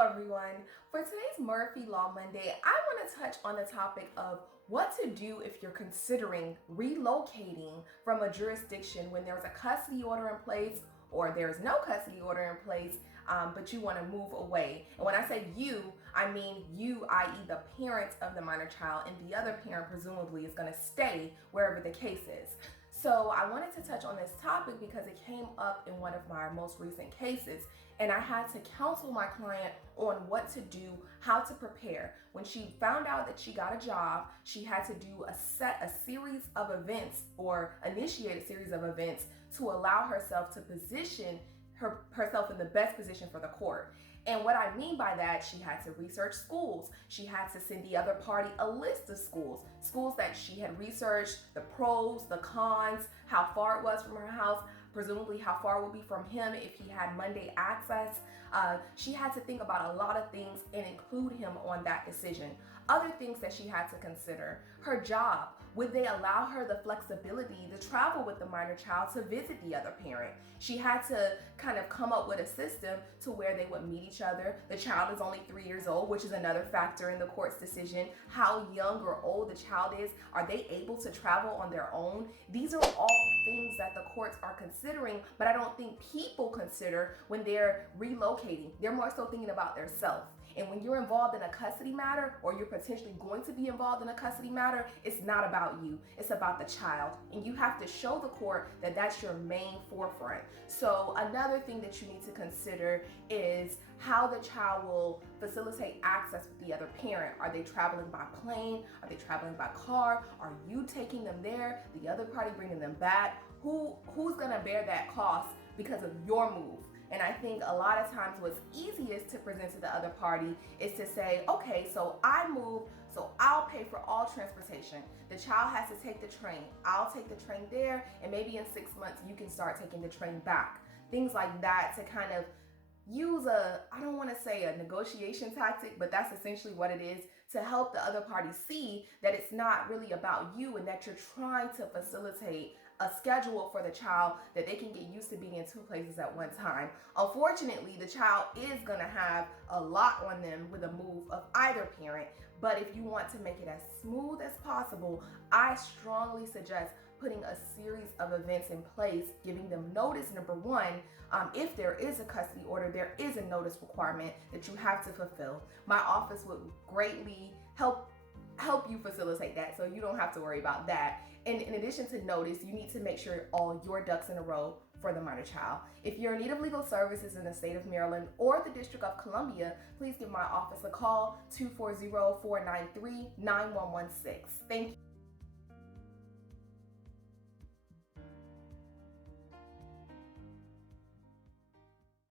Hello everyone. For today's Murphy Law Monday, I want to touch on the topic of what to do if you're considering relocating from a jurisdiction when there's a custody order in place or there's no custody order in place, but you want to move away. And when I say you, I mean you, i.e. the parent of the minor child, and the other parent presumably is going to stay wherever the case is. So I wanted to touch on this topic because it came up in one of my most recent cases, and I had to counsel my client on what to do, how to prepare. When she found out that she got a job, she had to do a series of events or initiate a series of events to allow herself to position herself in the best position for the court. And what I mean by that, she had to research schools. She had to send the other party a list of schools that she had researched, the pros, the cons, how far it was from her house, presumably how far it would be from him if he had Monday access. She had to think about a lot of things and include him on that decision. Other things that she had to consider: her job. Would they allow her the flexibility to travel with the minor child to visit the other parent? She had to kind of come up with a system to where they would meet each other. The child is only 3 years old, which is another factor in the court's decision. How young or old the child is. Are they able to travel on their own? These are all things that the courts are considering, but I don't think people consider when they're relocating. They're more so thinking about their self. And when you're involved in a custody matter, or you're potentially going to be involved in a custody matter, it's not about you. It's about the child. And you have to show the court that that's your main forefront. So another thing that you need to consider is how the child will facilitate access with the other parent. Are they traveling by plane? Are they traveling by car? Are you taking them there? The other party bringing them back? Who's gonna bear that cost because of your move? And I think a lot of times what's easiest to present to the other party is to say, okay, so I move, so I'll pay for all transportation. The child has to take the train. I'll take the train there, and maybe in 6 months you can start taking the train back. Things like that to kind of use I don't want to say a negotiation tactic, but that's essentially what it is, to help the other party see that it's not really about you and that you're trying to facilitate a schedule for the child that they can get used to being in two places at one time. Unfortunately, the child is going to have a lot on them with a move of either parent, but if you want to make it as smooth as possible, I strongly suggest putting a series of events in place, giving them notice. Number one, if there is a custody order, there is a notice requirement that you have to fulfill. My office would greatly help you facilitate that, so you don't have to worry about that. And in addition to notice, you need to make sure all your ducks in a row for the minor child. If you're in need of legal services in the state of Maryland or the District of Columbia, please give my office a call, 240-493-9116. Thank you.